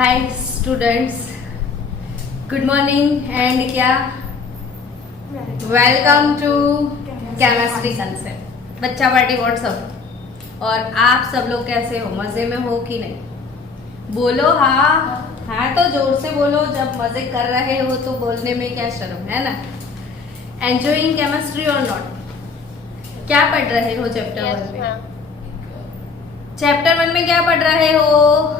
Hi students, good morning and क्या welcome to chemistry concept बच्चा party WhatsApp. और आप सब लोग कैसे हो, मजे में हो कि नहीं? बोलो हाँ। हाँ तो जोर से बोलो, जब मजे कर रहे हो तो बोलने में क्या शर्म है ना। एंजॉइंग केमिस्ट्री और नॉट? क्या पढ़ रहे हो चैप्टर 1 में? चैप्टर 1 में क्या पढ़ रहे हो?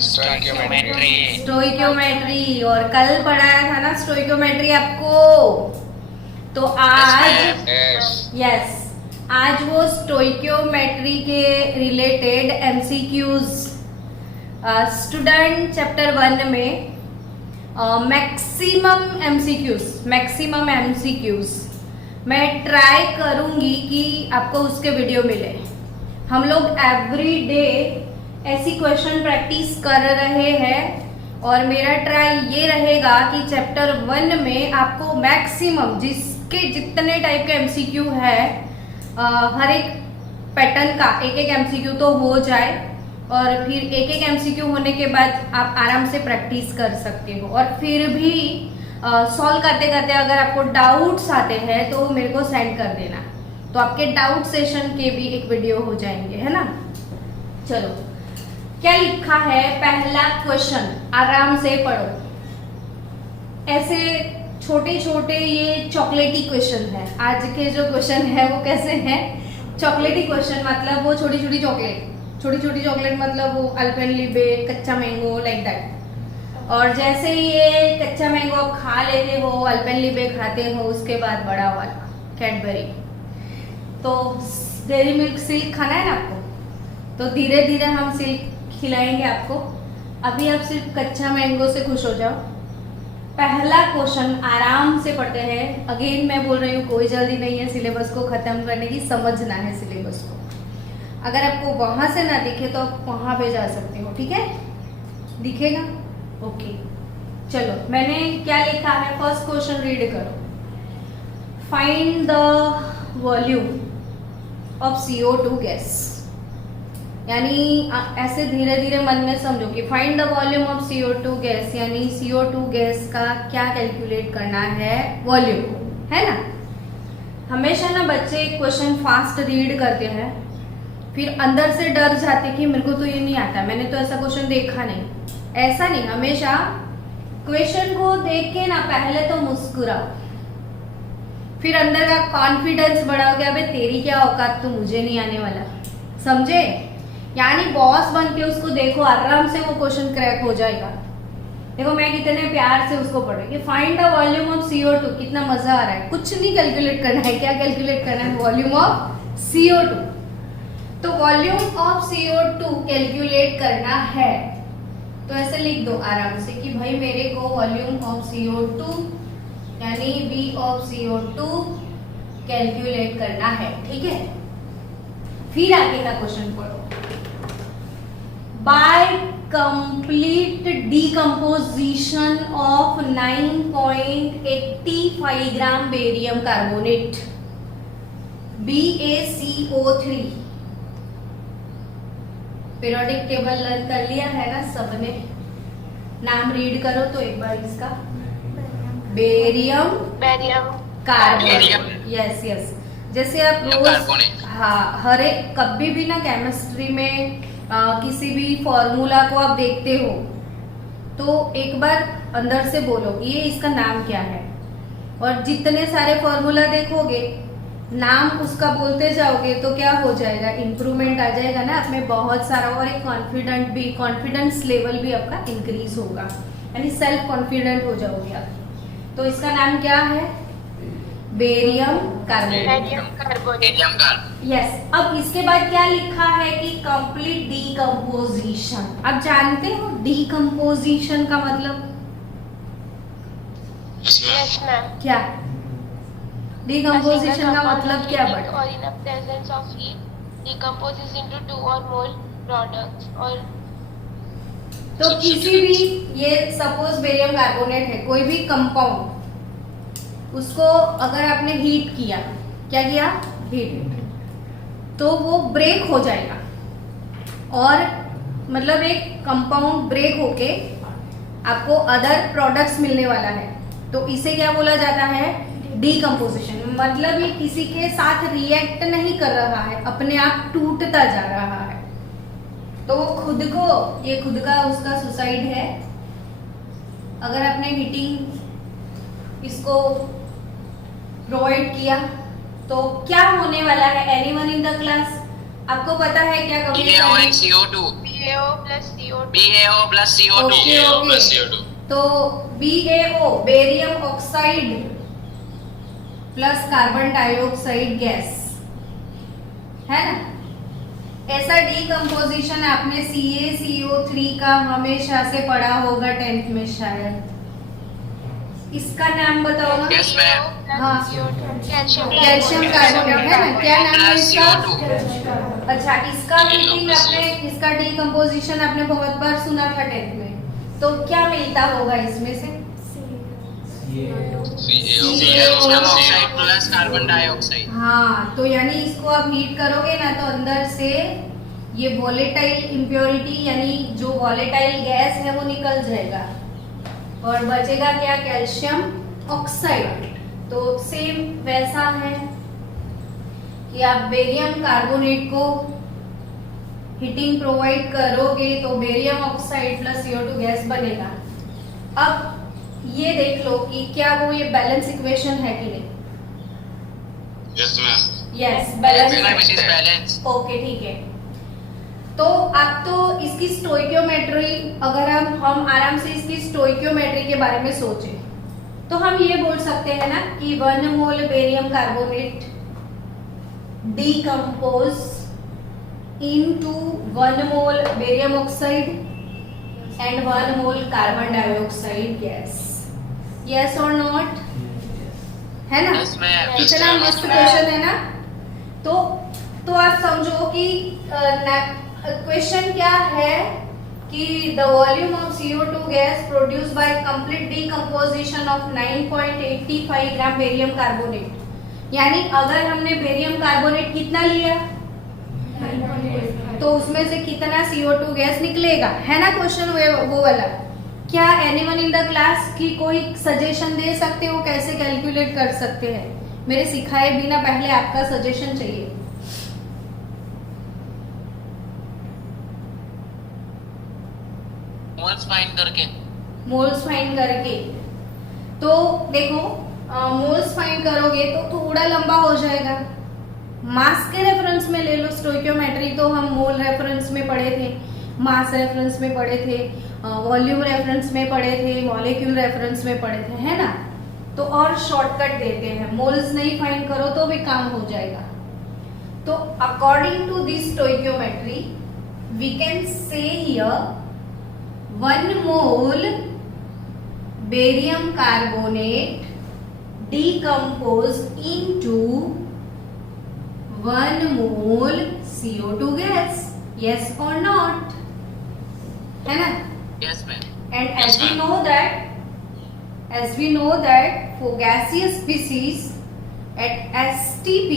स्टोइकियोमेट्री। और कल पढ़ाया था ना स्टोइकियोमेट्री आपको। तो आज आज वो स्टोइकियोमेट्री के रिलेटेड एमसीक्यूज स्टूडेंट चैप्टर 1 में मैक्सिमम एमसीक्यूज मैं ट्राई करूंगी कि आपको उसके वीडियो मिले। हम लोग एवरी डे ऐसी क्वेश्चन प्रैक्टिस कर रहे हैं और मेरा ट्राई ये रहेगा कि चैप्टर 1 में आपको मैक्सिमम जिसके जितने टाइप के एमसीक्यू है हर एक पैटर्न का एक एक एमसीक्यू तो हो जाए, और फिर एक एक एमसीक्यू होने के बाद आप आराम से प्रैक्टिस कर सकते हो। और फिर भी सॉल्व करते करते अगर आपको डाउट्स आते हैं तो मेरे को सेंड कर देना, तो आपके डाउट सेशन के भी एक वीडियो हो जाएंगे, है ना। चलो, क्या लिखा है? पहला क्वेश्चन आराम से पढ़ो। ऐसे छोटे छोटे ये चॉकलेटी क्वेश्चन है। आज के जो क्वेश्चन है वो कैसे हैं? चॉकलेटी क्वेश्चन, मतलब वो छोटी छोटी चॉकलेट मतलब वो अल्पेनलिबे, कच्चा मैंगो, लाइक दैट। और जैसे ये कच्चा मैंगो आप खा लेते हो, अल्पेनलिबे खाते हो, उसके बाद बड़ा वाला कैडबरी, तो डेयरी मिल्क सिल्क खाना है ना आपको, तो धीरे धीरे हम सिल्क खिलाएंगे आपको। अभी आप सिर्फ कच्चा मैंगो से खुश हो जाओ। पहला क्वेश्चन आराम से पढ़ते हैं। अगेन मैं बोल रही हूँ, कोई जल्दी नहीं है सिलेबस को खत्म करने की, समझना है सिलेबस को। अगर आपको वहां से ना दिखे तो आप वहां पे जा सकते हो, ठीक है? दिखेगा? ओके, चलो मैंने क्या लिखा है, फर्स्ट क्वेश्चन रीड करो। Find the volume of CO2 gas. यानी ऐसे धीरे धीरे मन में समझो कि find the volume of CO2 gas, यानी CO2 गैस का क्या कैलकुलेट करना है, वॉल्यूम, है ना। हमेशा ना बच्चे क्वेश्चन फास्ट रीड करते हैं, फिर अंदर से डर जाते कि मेरे को तो ये नहीं आता, मैंने तो ऐसा क्वेश्चन देखा नहीं। ऐसा नहीं, हमेशा क्वेश्चन को देख के ना पहले तो मुस्कुराओ, फिर अंदर का कॉन्फिडेंस बढ़ाओ कि अबे तेरी क्या औकात, तो मुझे नहीं आने वाला, समझे? यानी बॉस बन के उसको देखो, आराम से वो क्वेश्चन क्रैक हो जाएगा। देखो मैं कितने प्यार से उसको पढ़ी। Find the volume of CO2, कितना मजा आ रहा है। कुछ नहीं कैलकुलेट करना है, क्या कैलकुलेट करना है? Volume of CO2। तो वॉल्यूम ऑफ CO2 कैलकुलेट करना है तो ऐसे लिख दो आराम से कि भाई मेरे को वॉल्यूम ऑफ CO2 यानी V ऑफ CO2 कैलकुलेट करना है, ठीक है? फिर आगे का क्वेश्चन पढ़ो। By complete decomposition of 9.85 gram barium carbonate BaCO3। Periodic table learn कर लिया है ना सबने? नाम रीड करो तो एक बार इसका। Barium carbonate, yes. जैसे आप रोज, हाँ, हर एक कभी भी ना केमिस्ट्री में किसी भी फॉर्मूला को आप देखते हो तो एक बार अंदर से बोलो ये इसका नाम क्या है, और जितने सारे फॉर्मूला देखोगे नाम उसका बोलते जाओगे तो क्या हो जाएगा, इंप्रूवमेंट आ जाएगा ना आप में बहुत सारा। और एक कॉन्फिडेंस लेवल भी आपका इंक्रीज होगा, यानी सेल्फ कॉन्फिडेंट हो जाओगे आप। तो इसका नाम क्या है? Barium carbonate, yes. अब इसके बाद क्या लिखा है कि कंप्लीट डिकम्पोजिशन। अब जानते हो डिकम्पोजिशन का मतलब क्या? डिकम्पोजिशन का मतलब क्या बट? और in presence of heat decomposes into 2 or more products. और तो किसी भी, ये सपोज बेरियम कार्बोनेट है, कोई भी कंपाउंड, उसको अगर आपने हीट किया, क्या किया? हीट, तो वो ब्रेक हो जाएगा और मतलब एक कंपाउंड ब्रेक होके आपको अदर प्रोडक्ट्स मिलने वाला है, तो इसे क्या बोला जाता है? डीकम्पोजिशन। मतलब ये किसी के साथ रिएक्ट नहीं कर रहा है, अपने आप टूटता जा रहा है। तो वो खुद को, ये खुद का उसका सुसाइड है। अगर आपने हीटिंग इसको प्रोवाइड किया तो क्या होने वाला है? एनीवन इन द क्लास आपको पता है क्या? BaO and CO2. BaO plus CO2. BaO plus CO2. Okay, BaO okay. plus CO2. तो BaO barium oxide plus carbon dioxide gas है ना। ऐसा डीकम्पोजिशन आपने CaCO3 का हमेशा से पढ़ा होगा 10th में शायद। इसका नाम बताओ ना। Yes, ma'am. हाँ। कैल्शियम कार्बोनेट है ना, क्या नाम है Plus इसका? CO2. अच्छा, इसका हीटिंग आपने, इसका डीकम्पोजिशन आपने बहुत बार सुना था 10th में। तो क्या मिलता होगा इसमें से? Calcium oxide plus carbon dioxide. हाँ, तो यानी इसको आप हीट करोगे ना तो अंदर से ये वॉलेटाइल इम्प्योरिटी यानी जो वॉलेटाइल गैस है वो निकल जाएगा और बचेगा क्या? Calcium oxide. तो सेम वैसा है कि आप बेरियम कार्बोनेट को हीटिंग प्रोवाइड करोगे तो barium oxide plus CO2 gas बनेगा। अब ये देख लो कि क्या वो ये बैलेंस इक्वेशन है कि नहीं? Yes, ma'am. Yes, Ma'am, it balance. is balance. Okay, ठीक है। तो आप तो इसकी स्टोइकियोमेट्री, अगर हम आराम से इसकी स्टोइकियोमेट्री के बारे में सोचें तो हम ये बोल सकते हैं ना कि 1 mole barium carbonate decompose into 1 mole barium oxide and 1 mole carbon dioxide gas. Yes और नॉट? है ना? Yes, ma'am. इतना मस्त क्वेश्चन है ना। तो आप समझो कि क्वेश्चन क्या है कि the volume of CO2 gas produce by complete decomposition of 9.85 gram barium carbonate. यानी अगर हमने बेरियम कार्बोनेट कितना लिया तो उसमें से कितना CO2 गैस निकलेगा, है ना क्वेश्चन वो वाला। क्या एनीवन इन द क्लास की कोई सजेशन दे सकते हो कैसे कैलकुलेट कर सकते हैं? मेरे सिखाए बिना पहले आपका सजेशन चाहिए। मोल्स फाइंड करके। मोल्स फाइंड करके तो देखो, मोल्स फाइंड करोगे तो थोड़ा लंबा हो जाएगा। मास के रेफरेंस में ले लो स्टोइकियोमेट्री, तो हम मोल रेफरेंस में पढ़े थे, मास रेफरेंस में पढ़े थे, वॉल्यूम रेफरेंस में पढ़े थे, मॉलिक्यूल रेफरेंस में पढ़े थे, है ना। तो और शॉर्टकट देते हैं, मोल्स नहीं फाइंड करो तो भी काम हो जाएगा। तो according to this stoichiometry we can see here 1 mole barium carbonate decomposed into 1 mole CO2 gas. Yes or not? है ना? Yes, ma'am. And Yes, as we ma'am. know that for gaseous species at STP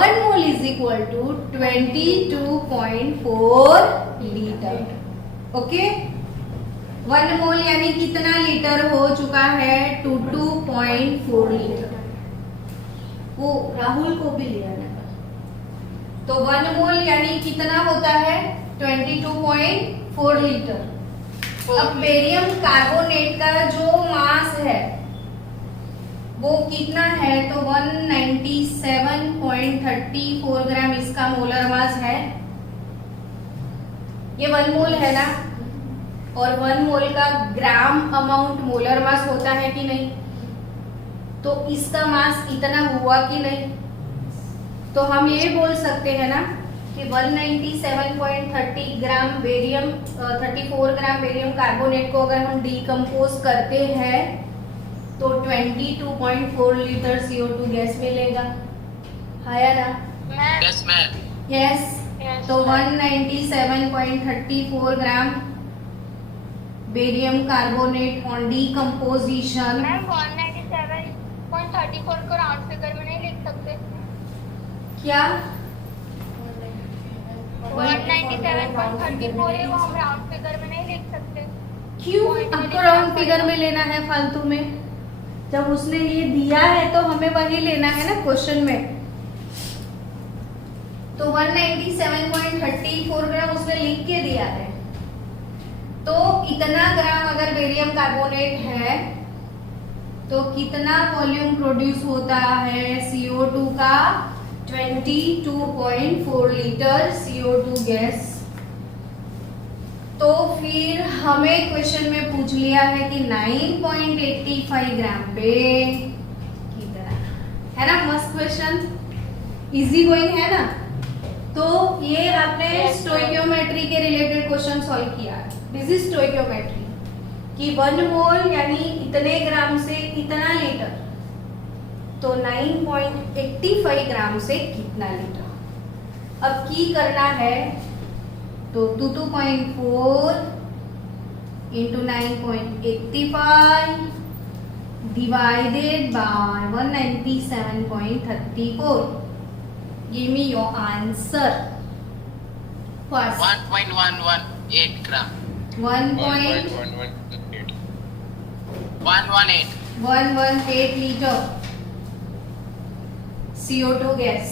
1 mole is equal to 22.4 liter. Okay? 1 मोल यानी कितना litre हो चुका है? 22.4 litre. वो राहुल को भी लिया ना। तो 1 मोल यानी कितना होता है? 22.4 लीटर। अब बेरियम कार्बोनेट का जो मास है वो कितना है? तो 197.34 ग्राम इसका मोलर मास है। ये 1 मोल है ना, और 1 मोल का ग्राम अमाउंट मोलर मास होता है कि नहीं? तो इसका मास इतना हुआ कि नहीं? तो हम ये बोल सकते हैं ना कि 197.30 ग्राम बेरियम 34 ग्राम बेरियम कार्बोनेट को अगर हम डीकम्पोज करते हैं तो 22.4 लीटर CO2 गैस मिलेगा, है ना? Yes, ma'am. यस। Yes, तो 197.34 gram barium carbonate on decomposition. Ma'am 197.34 को राउंड फिगर में नहीं लिख सकते? क्या? 197.34 97.34 है, वो हम राउंड फिगर में नहीं लिख सकते। क्यों आपको राउंड फिगर में लेना है फालतू में? जब उसने ये दिया है तो हमें वही लेना है ना क्वेश्चन में। तो 197.34 ग्राम उसने लिख के दिया है, तो इतना ग्राम अगर बेरियम कार्बोनेट है तो कितना वॉल्यूम प्रोड्यूस होता है CO2 का? 22.4 लीटर CO2 गैस। तो फिर हमें क्वेश्चन में पूछ लिया है कि 9.85 ग्राम पे कितना है ना। मस्त क्वेश्चन, इजी गोइंग है ना। तो ये आपने स्टोइकियोमेट्री के रिलेटेड क्वेश्चन सॉल्व किया। दिस इज स्टोइकियोमेट्री कि 1 मोल यानी इतने ग्राम से इतना लीटर, तो 9.85 ग्राम से कितना लीटर। अब की करना है तो 22.4 into 9.85 divided by 197.34। Give me your answer first. 1.118 gram. 1.118 118. Litre CO2 gas.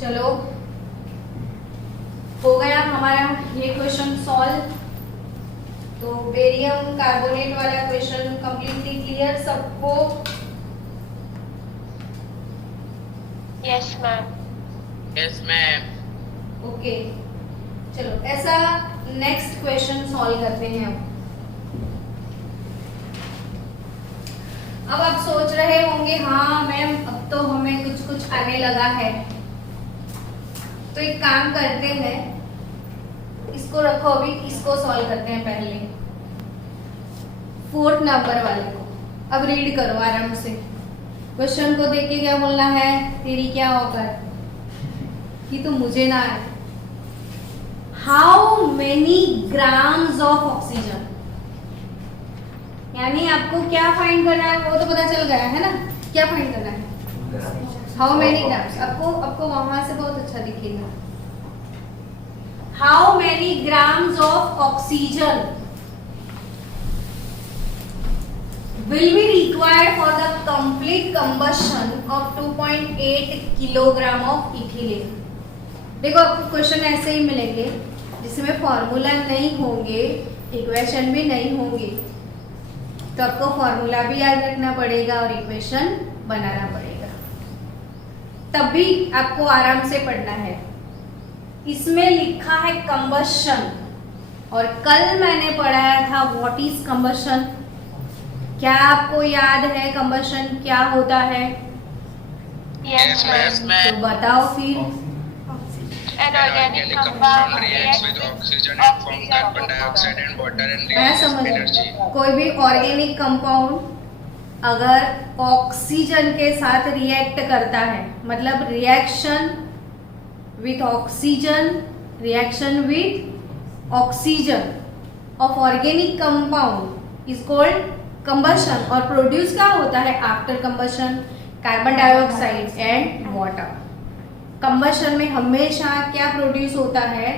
चलो हो गया हमारा ये क्वेश्चन सॉल्व। तो बेरियम कार्बोनेट वाला क्वेश्चन कंप्लीटली क्लियर सबको? Yes ma'am. Yes, ma'am. Okay चलो ऐसा नेक्स्ट क्वेश्चन सॉल्व करते हैं। अब आप सोच रहे होंगे हाँ मैम अब तो हमें कुछ कुछ आने लगा है, तो एक काम करते हैं, इसको रखो अभी, इसको सॉल्व करते हैं पहले 4th नंबर वाले को। अब रीड करो आराम से, क्वेश्चन को देख के क्या बोलना है, तेरी क्या औकात कि तो मुझे ना है। How many grams of oxygen, यानी आपको क्या फाइंड करना है वो तो पता चल गया है ना। क्या फाइंड करना है? How many grams. आपको वहां से बहुत अच्छा दिखेगा। How many grams of oxygen will be required for the complete combustion of 2.8 kilogram of ethylene. देखो आपको क्वेश्चन ऐसे ही मिलेंगे जिसमें फॉर्मूला नहीं होंगे, इक्वेशन भी नहीं होंगी, तो आपको फॉर्मूला भी याद रखना पड़ेगा और इक्वेशन बनाना पड़ेगा, तब भी आपको आराम से पढ़ना है। इसमें लिखा है कंबशन, और कल मैंने पढ़ाया था व्हाट इज कंबशन। क्या आपको याद है कंबशन क्या होता है? Yes, ma'am. तो बताओ फिर। An organic compound reacts with oxygen and form carbon dioxide and water and मैं releases समझ energy. कोई भी ऑर्गेनिक कंपाउंड अगर ऑक्सीजन के साथ रिएक्ट करता है, मतलब reaction with oxygen, reaction with oxygen of organic compound is called combustion. और प्रोड्यूस क्या होता है after combustion? Carbon dioxide and water. Combustion में हमेशा क्या प्रोड्यूस होता है?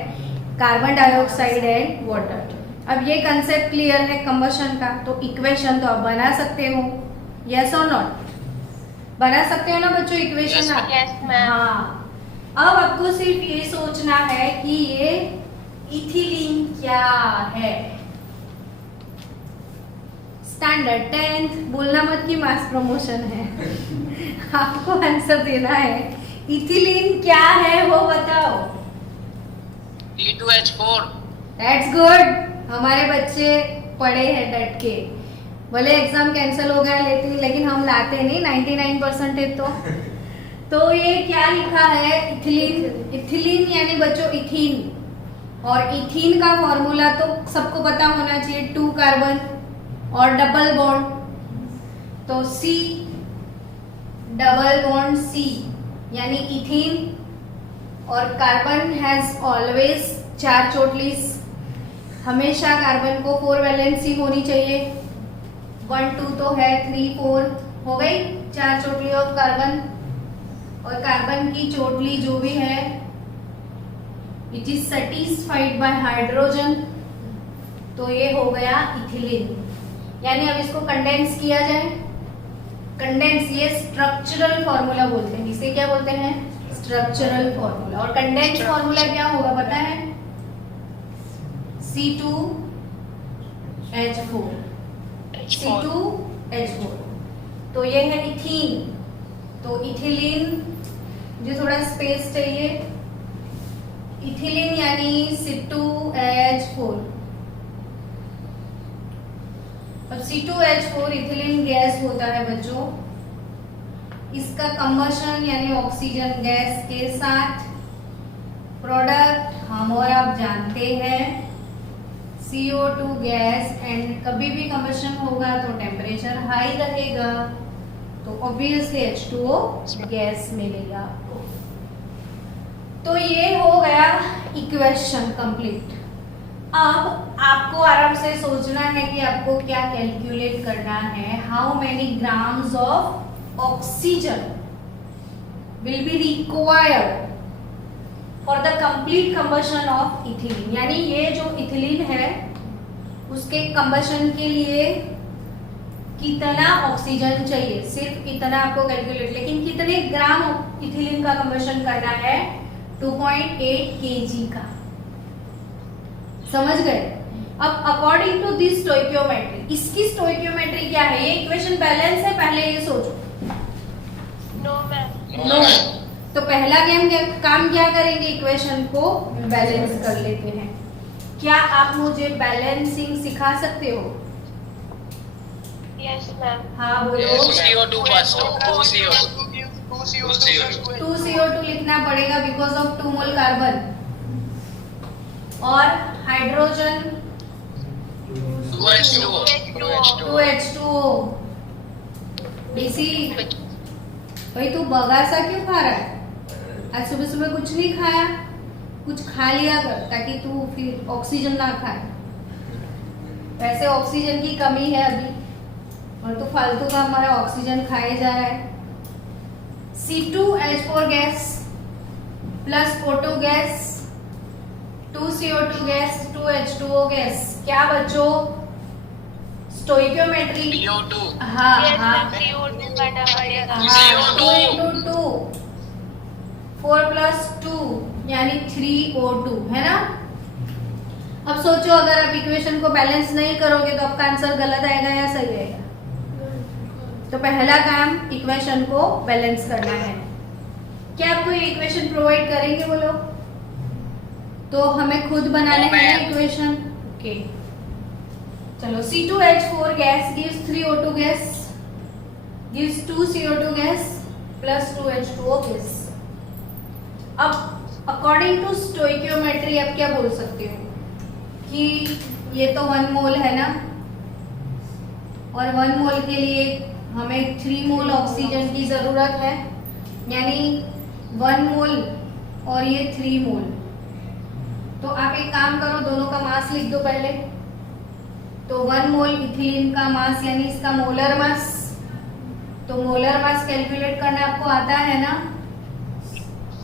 Carbon dioxide and water. अब ये कंसेप्ट क्लियर है कंबशन का, तो इक्वेशन तो आप बना सकते हो, यस और नॉट? बना सकते हो ना बच्चों इक्वेशन? Yes, आप Yes, ma'am. हाँ, अब आपको सिर्फ ये सोचना है कि ये इथिलीन क्या है। स्टैंडर्ड 10th, बोलना मत कि मास प्रमोशन है आपको आंसर देना है। इथिलीन क्या है वो बताओ। T2H4. दैट्स गुड, हमारे बच्चे पढ़े हैं डट के। भले एग्जाम कैंसिल हो गया लेकिन हम लाते नहीं 99% तो ये क्या लिखा है? इथिलीन। इथिलीन यानी बच्चों इथीन, और इथीन का फॉर्मूला तो सबको पता होना चाहिए, 2 कार्बन और डबल बॉन्ड, तो C डबल बॉन्ड C यानी इथीन। और कार्बन हैज ऑलवेज 4 चोटलीस, हमेशा कार्बन को 4 वैलेंसी होनी चाहिए। 1 2 तो है, 3 4 हो गई 4 चोटली ऑफ कार्बन। और कार्बन की चोटली जो भी है which is satisfied by hydrogen, तो ये हो गया इथिलीन। यानी अब इसको कंडेंस किया जाए, कंडेंस ये स्ट्रक्चरल फॉर्मूला बोलते हैं, इसे क्या बोलते हैं? Structural formula. और कंडेंस फॉर्मूला क्या होगा पता है? C2H4, C2H4। तो ये है इथीन, तो इथिलीन, मुझे थोड़ा स्पेस चाहिए, इथिलीन यानी C2H4। अब C2H4 इथिलीन गैस होता है बच्चों, इसका कंबशन यानी ऑक्सीजन गैस के साथ प्रोडक्ट हम और आप जानते हैं CO2 गैस, एंड कभी भी कंबशन होगा तो टेम्परेचर हाई रहेगा, तो ऑब्वियसली H2O गैस मिलेगा आपको। तो ये हो गया इक्वेशन कंप्लीट। अब आपको आराम से सोचना है कि आपको क्या कैलकुलेट करना है। How many grams of oxygen will be required for the complete combustion of ethylene, यानी ये जो इथिलीन है उसके कंबशन के लिए कितना ऑक्सीजन चाहिए, सिर्फ इतना आपको कैलकुलेट, लेकिन कितने ग्राम इथिलीन का कंबशन करना है? 2.8 kg का। समझ गए? अब अकॉर्डिंग टू दिस स्टोइकियोमेट्री, इसकी स्टोइकियोमेट्री क्या है? ये इक्वेशन बैलेंस है, पहले ये सोचो। No ma'am. नो, तो पहला काम क्या करेंगे? इक्वेशन को बैलेंस कर लेते हैं। क्या आप मुझे बैलेंसिंग सिखा सकते हो? Yes ma'am. हाँ बोलो। 2CO2 first, 2CO2. 2CO2 लिखना पड़ेगा बिकॉज ऑफ 2 मोल कार्बन, और हाइड्रोजन 2H2O. 2H2O। बेसी भाई तू बगासा क्यों खा रहा है? आज सुबह सुबह कुछ नहीं खाया, कुछ खा लिया कर ताकि तू फिर ऑक्सीजन ना खाए। वैसे ऑक्सीजन की कमी है अभी, और तो फालतू का हमारा ऑक्सीजन खाए जा रहा है। C2H4 gas plus O2 gas, 2CO2 gas, 2H2O gas, क्या बच्चों? स्टोइकियोमेट्री। CO2. हाँ यस हाँ मैम, CO2 करना पड़ेगा। हाँ, CO2 2 into 2, 4 plus 2 यानी 3O2 है ना। अब सोचो अगर आप इक्वेशन को बैलेंस नहीं करोगे तो आपका आंसर गलत आएगा या सही आएगा? तो पहला काम इक्वेशन को बैलेंस करना है। क्या आपको ये इक्वेशन प्रोवाइड करेंगे वो लोग? तो हमें खुद बनाने No, हैं ma'am. इक्वेशन। ओके चलो, C2H4 gas gives 3O2 gas gives 2CO2 gas plus 2H2O gas. अब अकॉर्डिंग टू स्टोइकियोमेट्री आप क्या बोल सकते हो कि ये तो 1 मोल है ना, और 1 मोल के लिए हमें 3 मोल ऑक्सीजन की जरूरत है, यानी 1 मोल और ये 3 मोल। तो आप एक काम करो, दोनों का मास लिख दो पहले। तो 1 मोल इथिलीन का मास यानी इसका मोलर मास, तो मोलर मास कैलकुलेट करना आपको आता है ना।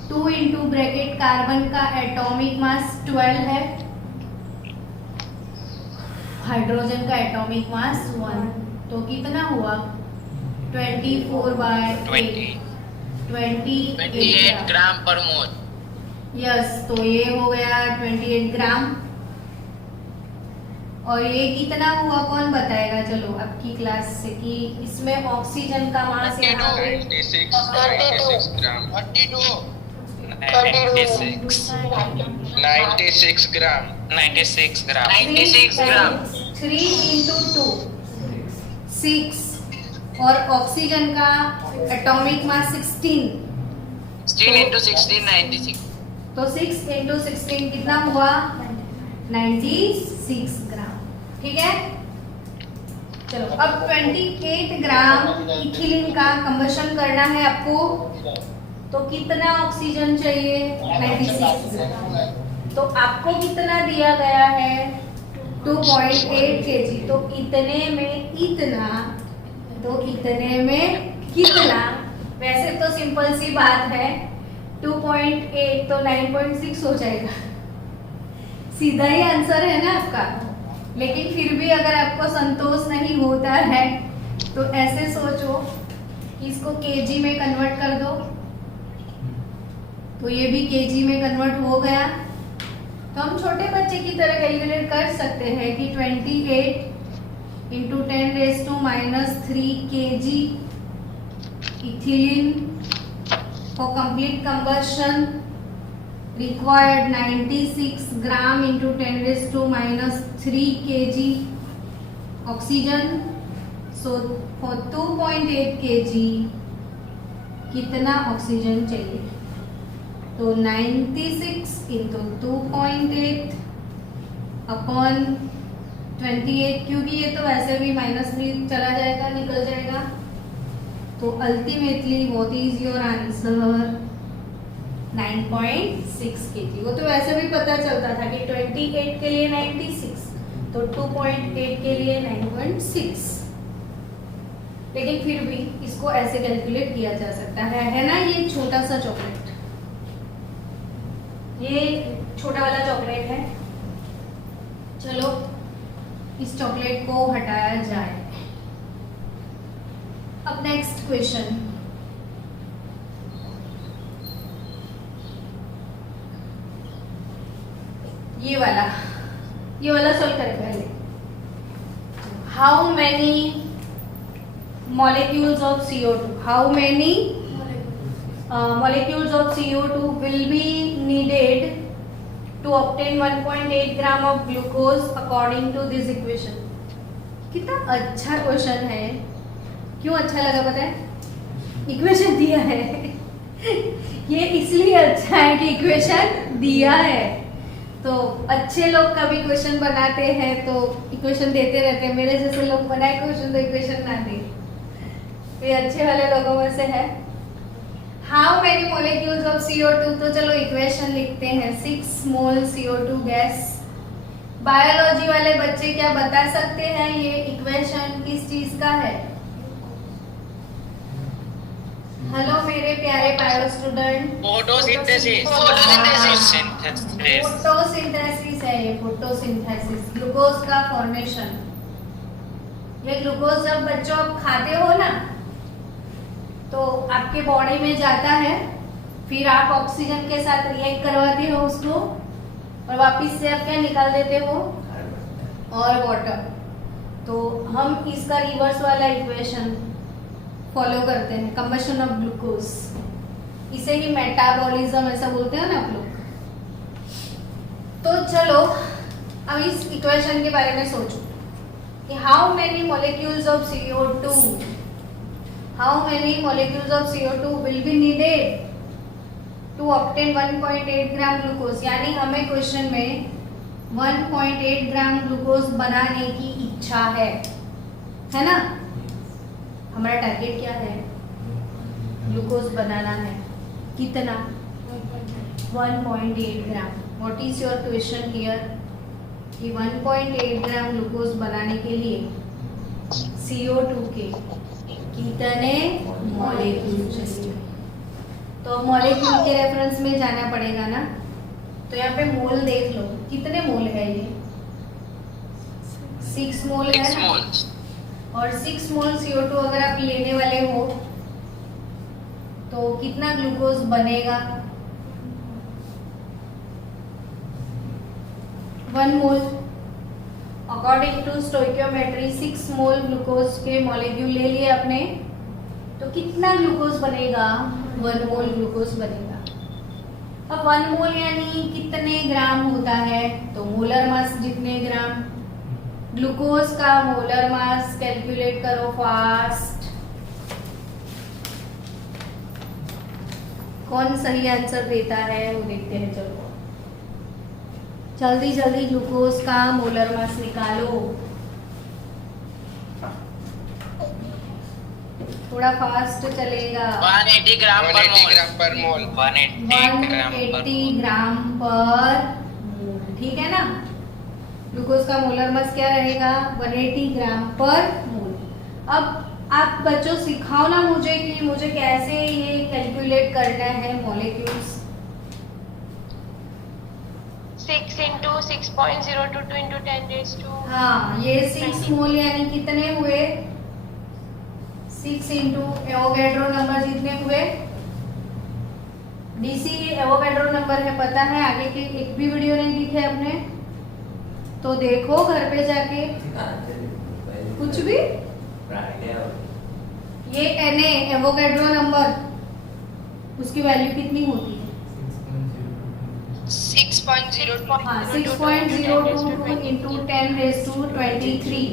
2 इंटू ब्रैकेट कार्बन का एटॉमिक मास 12 है, हाइड्रोजन का एटॉमिक मास 1, तो कितना हुआ? 24/8, 28 ग्राम पर मोल. यस, तो ये हो गया 28 ग्राम। और ये कितना हुआ कौन बताएगा? चलो आपकी क्लास से कि इसमें ऑक्सीजन का मास यहाँ पे 96 ग्राम। 96 ग्राम। 96 ग्राम. 96 ग्राम. 3 into 2 6, और ऑक्सीजन का एटॉमिक मास 16, 16 into 16, 96. तो 6 into 16 कितना हुआ? 96 ग्राम। ठीक है, चलो अब 28 ग्राम इथिलीन का कंबशन करना है आपको, तो कितना ऑक्सीजन चाहिए? 96 ग्राम। तो आपको कितना दिया गया है? 2.8 kg। तो इतने में इतना, तो इतने में कितना? वैसे तो सिंपल सी बात है, 2.8 तो 9.6 हो जाएगा। सीधा ही आंसर है ना आपका। लेकिन फिर भी अगर आपको संतोष नहीं होता है तो ऐसे सोचो कि इसको केजी में कन्वर्ट कर दो, तो ये भी केजी में कन्वर्ट हो गया। तो हम छोटे बच्चे की तरह कैलकुलेट कर सकते हैं कि 28 into 10⁻³ kg ethylene for complete combustion required 96 gram into 10⁻³ kg oxygen. So for 2.8 kg कितना ऑक्सीजन चाहिए? तो 96 इंटू 2.8 अपॉन 28, क्योंकि ये तो वैसे भी -3 चला जाएगा, निकल जाएगा। तो ultimately what is your answer? 9.6 kg। वो तो वैसे भी पता चलता था कि 28 के लिए 96, तो 2.8 के लिए 9.6। लेकिन फिर भी इसको ऐसे कैलकुलेट किया जा सकता है ना। ये छोटा सा चॉकलेट, ये छोटा वाला चॉकलेट है। चलो इस चॉकलेट को हटाया जाए। अब नेक्स्ट क्वेश्चन, ये वाला सॉल्व करें पहले। How many molecules of CO2, how many molecules of CO2 will be needed to obtain 1.8 gram of glucose according to this equation? कितना अच्छा क्वेश्चन है। क्यों अच्छा लगा पता है? इक्वेशन दिया है ये इसलिए अच्छा है कि इक्वेशन दिया है। तो अच्छे लोग कभी क्वेश्चन बनाते हैं तो इक्वेशन देते रहते हैं। मेरे जैसे लोग बनाए क्वेश्चन तो इक्वेशन ना दे, ये अच्छे वाले लोगों में से है। How many molecules of CO2, तो चलो इक्वेशन लिखते हैं। 6 मोल CO2 गैस। बायोलॉजी वाले बच्चे क्या बता सकते हैं ये इक्वेशन किस चीज का है? हेलो मेरे प्यारे बायो स्टूडेंट। फोटोसिंथेसिस है ये, फोटोसिंथेसिस, ग्लूकोज का फॉर्मेशन। ये ग्लूकोज जब बच्चों आप खाते हो ना तो आपके बॉडी में जाता है, फिर आप ऑक्सीजन के साथ रिएक्ट करवाते हो उसको और वापस से आप क्या निकाल देते हो? और वाटर। तो हम इसका रिवर्स वाला इक्वेशन फॉलो करते हैं, कंबशन ऑफ ग्लूकोज। इसे ही मेटाबॉलिज्म ऐसा बोलते हैं ना आप लोग। तो चलो अब इस इक्वेशन के बारे में सोचो कि how many molecules of CO2 will be needed to obtain 1.8 gram glucose. यानी हमें क्वेश्चन में 1.8 ग्राम ग्लूकोज बनाने की इच्छा है ना? हमारा टारगेट क्या है? ग्लूकोज बनाना है। कितना? 1.8 gram. What is your question here? कि 1.8 ग्राम ग्लूकोज बनाने के लिए CO2 के कितने मॉलिक्यूल चाहिए? तो मॉलिक्यूल के रेफरेंस में जाना पड़ेगा ना। तो यहाँ पे मोल देख लो, कितने मोल है ये? 6 मोल है ना। और 6 मोल CO2 अगर आप लेने वाले हो तो कितना ग्लूकोज बनेगा? 1 mole. According to stoichiometry 6 mole glucose के मॉलिक्यूल ले लिए आपने, तो कितना ग्लूकोज बनेगा? 1 मोल ग्लूकोज बनेगा। अब 1 मोल यानी कितने ग्राम होता है? तो मोलर मास जितने ग्राम। ग्लूकोज का मोलर मास कैलकुलेट करो फास्ट। कौन सही आंसर देता है वो देखते हैं। चलो जल्दी जल्दी ग्लूकोज का मोलर मास निकालो, थोड़ा फास्ट चलेगा। 180 ग्राम पर मोल। 180 ग्राम पर मोल, ठीक है ना। ग्लूकोज का मोलर मास क्या रहेगा? 180 ग्राम पर मोल। अब आप बच्चों सिखाओ ना मुझे कि मुझे कैसे ये कैलकुलेट करना है molecules. 6 into 6.022 into 10 raised to हाँ, ये 6 मोल यानी कितने हुए? 6 इंटू एवोगैड्रो नंबर जितने हुए, डीसी एवोगैड्रो नंबर है, पता है, आगे के एक भी वीडियो नहीं दिखे अपने, तो देखो घर पे जाके कुछ भी। ये Na एवोगैड्रो नंबर, उसकी वैल्यू कितनी होती है? 6.022 हाँ, 6.022 इंटू 10 रेज़ टू 23।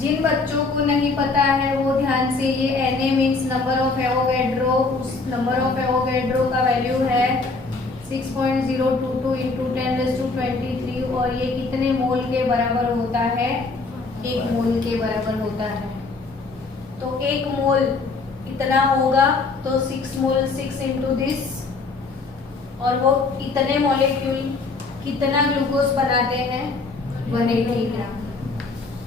जिन बच्चों को नहीं पता है वो ध्यान से, ये Na means number of Avogadro, उस नंबर ऑफ एवोगैड्रो का वैल्यू है 6.022 इंटू 10 रेज़ टू 23, और ये कितने मोल के बराबर होता है? 1 मोल के बराबर होता है। तो 1 मोल इतना होगा, तो 6 मोल 6 इंटू दिस, और वो इतने मॉलिक्यूल कितना ग्लूकोज बनाते हैं? 180 ग्राम।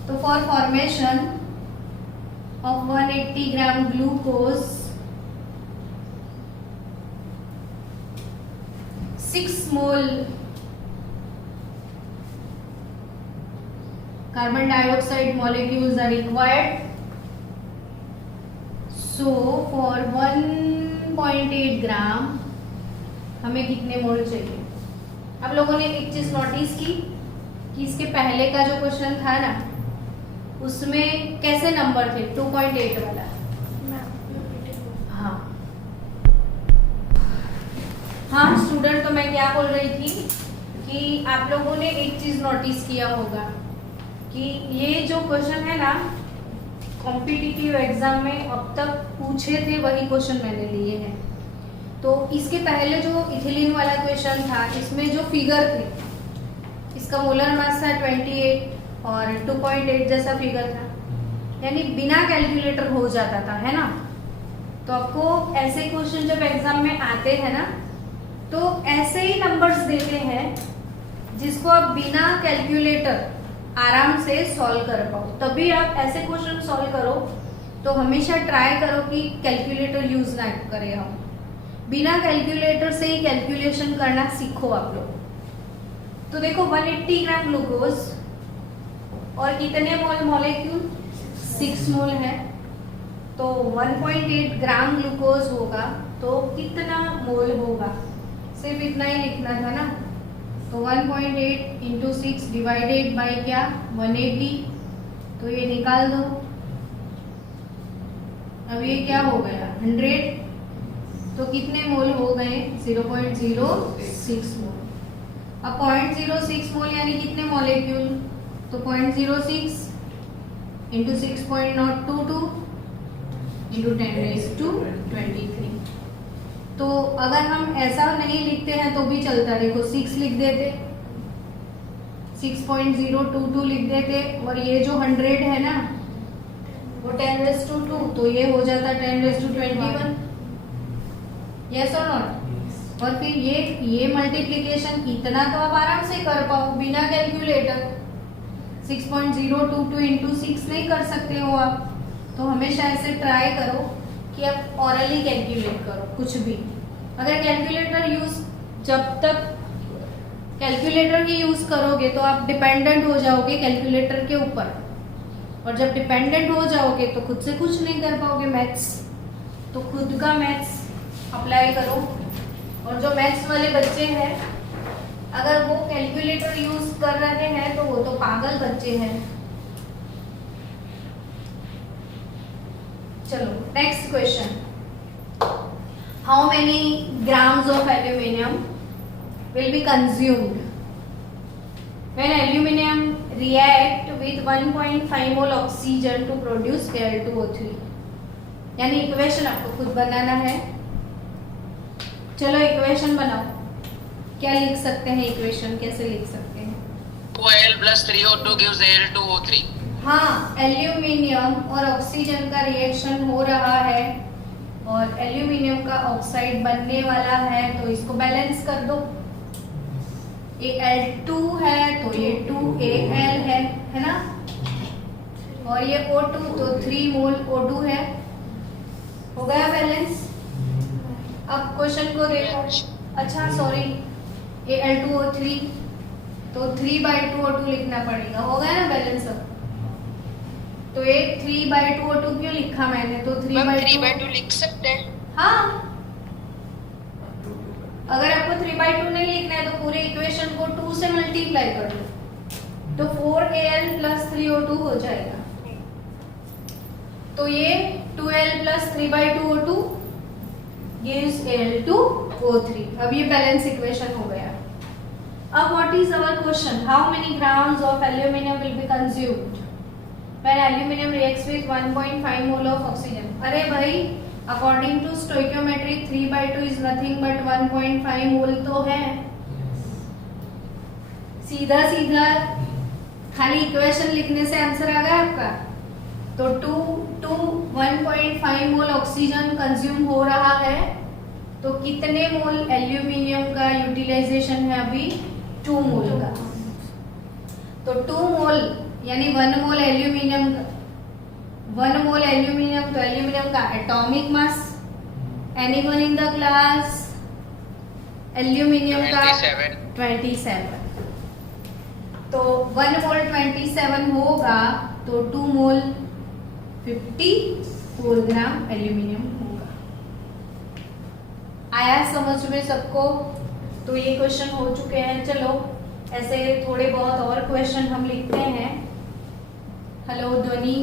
तो for formation of 180 gram glucose 6 mole carbon dioxide molecules are required. So for 1.8 ग्राम हमें कितने मोल चाहिए? आप लोगों ने एक चीज नोटिस की कि इसके पहले का जो क्वेश्चन था ना, उसमें कैसे नंबर थे? 2.8 वाला। हाँ हाँ स्टूडेंट, तो मैं क्या बोल रही थी कि आप लोगों ने एक चीज नोटिस किया होगा कि ये जो क्वेश्चन है ना, कॉम्पिटिटिव एग्जाम में अब तक पूछे थे वही क्वेश्चन मैंने लिए हैं। तो इसके पहले जो इथिलीन वाला क्वेश्चन था, इसमें जो फिगर थे, इसका मोलर मास था 28 और 2.8 जैसा फिगर था, यानी बिना कैलकुलेटर हो जाता था, है ना। तो आपको ऐसे क्वेश्चन जब एग्जाम में आते हैं ना, तो ऐसे ही नंबर्स देते हैं जिसको आप बिना कैलकुलेटर आराम से सॉल्व कर पाओ। तभी आप ऐसे क्वेश्चन सॉल्व करो, तो हमेशा ट्राई करो कि कैलकुलेटर यूज ना करें हम, बिना कैलकुलेटर से ही कैलकुलेशन करना सीखो आप लोग। तो देखो 180 ग्राम ग्लूकोज और कितने मोल मॉलिक्यूल? 6 मोल है, तो 1.8 ग्राम ग्लूकोज होगा, तो कितना मोल होगा? सिर्फ इतना ही लिखना था ना। तो 1.8 इंटू 6 डिवाइडेड बाई क्या? 180, तो ये निकाल दो। अब ये क्या हो गया? 100, तो कितने मोल हो गए? 0.06 मोल। अब 0.06 मोल यानी कितने मॉलिक्यूल? तो 0.06 इंटू 6.022 इंटू 10 रेज़ टू 23। तो अगर हम ऐसा नहीं लिखते हैं तो भी चलता, देखो 6 लिख देते, 6.022 लिख देते, और ये जो 100 है ना वो 10 रेज़ टू 2, तो ये हो जाता 10 रेज़ टू 21। यस और नॉट? और फिर ये मल्टीप्लिकेशन इतना तो आप आराम से कर पाओ बिना कैलकुलेटर। 6.022 इंटू 6 नहीं कर सकते हो आप, तो हमेशा ऐसे ट्राई करो कि आप ऑरली कैलकुलेट करो कुछ भी। अगर कैलकुलेटर यूज, जब तक कैलकुलेटर ही यूज करोगे तो आप डिपेंडेंट हो जाओगे कैलकुलेटर के ऊपर, और जब डिपेंडेंट हो जाओगे तो खुद से कुछ नहीं कर पाओगे मैथ्स। तो खुद का मैथ्स अप्लाई करो। और जो मैथ्स वाले बच्चे हैं, अगर वो कैलकुलेटर यूज कर रहे हैं तो वो तो पागल बच्चे हैं। चलो next question, how many grams of aluminium will be consumed when aluminium react with 1.5 mole oxygen to produce Al2O3। यानी इक्वेशन आपको खुद बनाना है। चलो इक्वेशन बनाओ। क्या लिख सकते हैं इक्वेशन? कैसे लिख सकते हैं? 2Al plus 3O2 gives Al2O3। हाँ, एल्यूमिनियम और ऑक्सीजन का रिएक्शन हो रहा है और एल्यूमिनियम का ऑक्साइड बनने वाला है, तो इसको बैलेंस कर दो। Al2 है तो ये 2Al है ना, और ये O2 तो 3 मोल O2 है। हो गया बैलेंस? अब क्वेश्चन को देखो। अच्छा सॉरी, Al2O3, तो 3/2O2 लिखना पड़ेगा, होगा ना बैलेंस अब। तो ये 3/2O2 क्यों लिखा मैंने, तो 3/2 लिख सकते हैं। हाँ, अगर आपको 3/2 नहीं लिखना है तो पूरे इक्वेशन को 2 से मल्टीप्लाई कर दो, तो 4Al + 3O2 हो जाएगा। तो ये 2Al + 3/2O2 gives Al2O3। अब ये बैलेंस इक्वेशन हो गया। अब what is our question, how many grams of aluminium will be consumed when aluminum reacts with 1.5 mole of oxygen। अरे भाई, according to stoichiometry 3/2 is nothing but 1.5 mole तो है। सीधा सीधा खाली इक्वेशन लिखने से आंसर आ गया आपका। तो 1.5 मोल ऑक्सीजन कंज्यूम हो रहा है, तो कितने मोल एल्यूमिनियम का यूटिलाइजेशन है अभी, 2 मोल का। तो 2 मोल यानी 1 मोल एल्यूमिनियम, 1 मोल एल्यूमिनियम, तो एल्यूमिनियम का atomic mass, anyone in the class, aluminium का 27। तो 1 मोल 27 होगा, तो 2 मोल 54 ग्राम एल्यूमिनियम होगा। आया समझ में सबको? तो ये क्वेश्चन हो चुके हैं। चलो ऐसे थोड़े बहुत और क्वेश्चन हम लिखते हैं। हेलो ध्वनि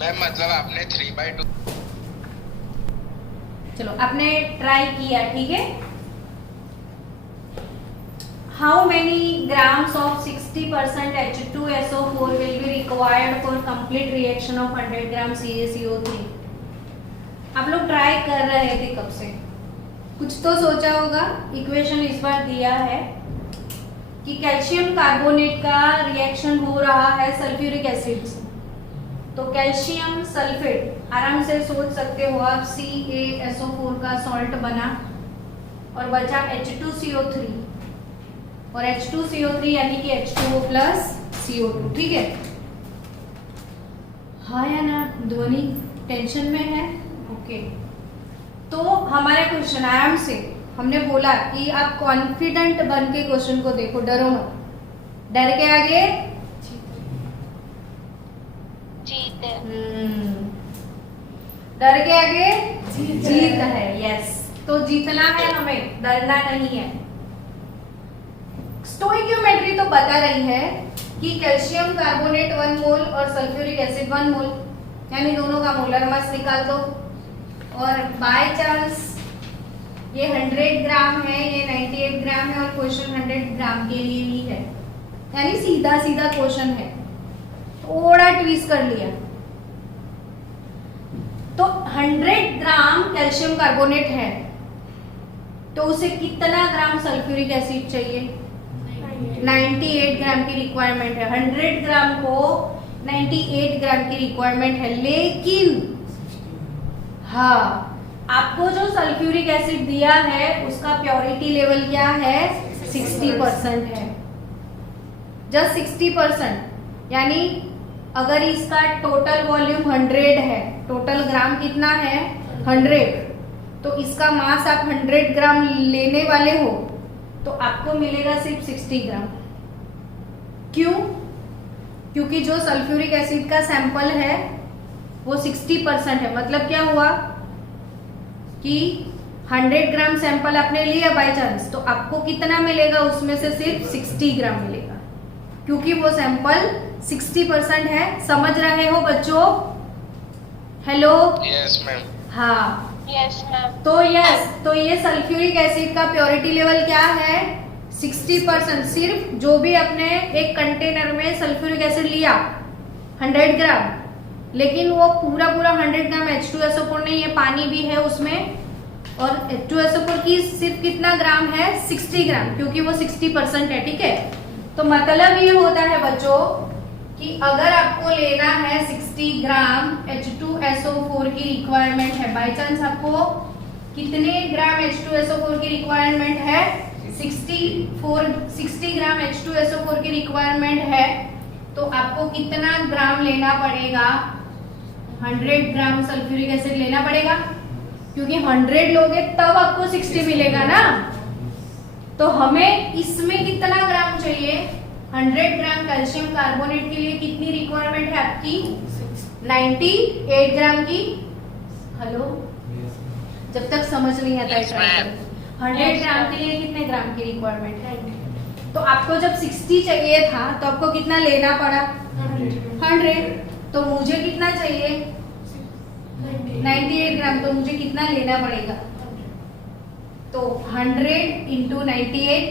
मैम, मतलब आपने 3/2, चलो आपने ट्राई किया, ठीक है। How many grams of 60% H2SO4 will be required for complete reaction of 100 gram CaCO3। आप लोग ट्राई कर रहे थे कब से, कुछ तो सोचा होगा। इक्वेशन इस बार दिया है कि कैल्शियम कार्बोनेट का रिएक्शन हो रहा है सल्फ्यूरिक एसिड से, तो कैल्शियम सल्फेट आराम से सोच सकते हो आप, CaSO4 का सॉल्ट बना और बचा H2CO3, और H2CO3 यानी कि H2O + CO2, ठीक है। हाँ या ना ध्वनि, टेंशन में है? ओके। तो हमारा क्वेश्चन आराम से हमने बोला कि आप कॉन्फिडेंट बन के क्वेश्चन को देखो, डरो मत। डर के आगे जीत है। डर के आगे जीत है। यस, तो जीतना है हमें, डरना नहीं है। स्टोइकियोमेट्री तो बता रही है कि कैल्शियम कार्बोनेट 1 मोल और सल्फ्यूरिक एसिड 1 मोल, यानी दोनों का मोलर मास निकाल दो। और बाय चांस ये 100 ग्राम है, ये 98 ग्राम है, और क्वेश्चन 100 ग्राम के लिए ही है, यानी सीधा सीधा क्वेश्चन है, थोड़ा ट्विस्ट कर लिया। तो 100 ग्राम कैल्शियम कार्बोनेट है, तो उसे कितना ग्राम सल्फ्यूरिक एसिड चाहिए? 98 ग्राम की रिक्वायरमेंट है। 100 ग्राम को 98 ग्राम की रिक्वायरमेंट है, लेकिन हाँ, आपको जो सल्फ्यूरिक एसिड दिया है उसका प्योरिटी लेवल क्या है? 60% है, जस्ट 60%। यानी अगर इसका टोटल वॉल्यूम 100 है, टोटल ग्राम कितना है? 100, तो इसका मास आप 100 ग्राम लेने वाले हो, तो आपको मिलेगा सिर्फ 60 ग्राम। क्यों? क्योंकि जो सल्फ्यूरिक एसिड का सैंपल है वो 60% है। मतलब क्या हुआ कि 100 ग्राम सैंपल आपने लिया बाय चांस, तो आपको कितना मिलेगा? उसमें से सिर्फ 60 ग्राम मिलेगा, क्योंकि वो सैंपल 60% है। समझ रहे हो बच्चों? हेलो? Yes ma'am. हाँ, यस मैम। तो ये सल्फ्यूरिक एसिड का प्योरिटी लेवल क्या है? 60%। सिर्फ जो भी अपने एक कंटेनर में सल्फ्यूरिक एसिड लिया 100 ग्राम, लेकिन वो पूरा 100 ग्राम H2SO4 नहीं है, पानी भी है उसमें, और H2SO4 की सिर्फ कितना ग्राम है? 60 ग्राम, क्योंकि वो 60% है, ठीक है। तो मतलब ये होता है बच्चों कि अगर आपको लेना है 60 ग्राम H2SO4 की रिक्वायरमेंट है, बाय चांस आपको कितने ग्राम H2SO4 की रिक्वायरमेंट है? 60 ग्राम H2SO4 की रिक्वायरमेंट है, तो आपको कितना ग्राम लेना पड़ेगा? 100 ग्राम सल्फ्यूरिक एसिड लेना पड़ेगा, क्योंकि 100 लोगे तब आपको 60 मिलेगा ना। तो हमें इसमें कितना ग्राम चाहिए? 100 ग्राम कैल्शियम कार्बोनेट के लिए कितनी रिक्वायरमेंट है आपकी? 98 ग्राम की। हेलो, जब तक समझ नहीं आता है Yes, try ma'am. करो। 100 ग्राम के लिए कितने ग्राम की रिक्वायरमेंट है? तो आपको जब 60 चाहिए था तो आपको कितना लेना पड़ा? 100। तो मुझे कितना चाहिए? 98 ग्राम। तो मुझे कितना लेना पड़ेगा? तो 100 इंटू 98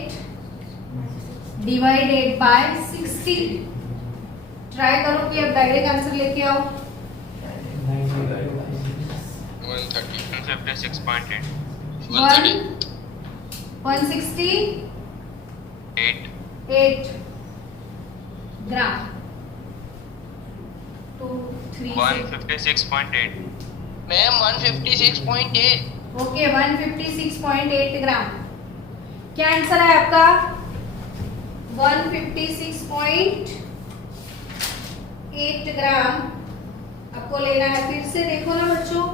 डिवाइडेड बाय 60। ट्राई करो कि अब डायरेक्ट आंसर लेके आओ। 156.8 168 ग्राम। 2 3 156.8 मैम 156.8। ओके, 156.8 ग्राम। क्या आंसर है आपका? 156.8 ग्राम आपको लेना है। फिर से देखो ना बच्चों,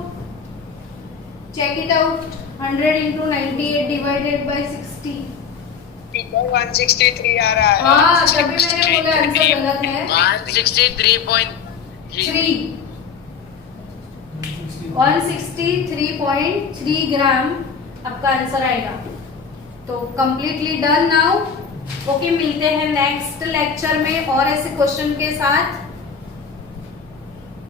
check it out. 100 into 98 divided by 60। 163 आ रहा है। हाँ, तभी मैंने बोला आंसर गलत है। 163.3। 163.3 ग्राम आपका आंसर आएगा। तो कंप्लीटली डन नाउ। ओके, मिलते हैं नेक्स्ट लेक्चर में और ऐसे क्वेश्चन के साथ।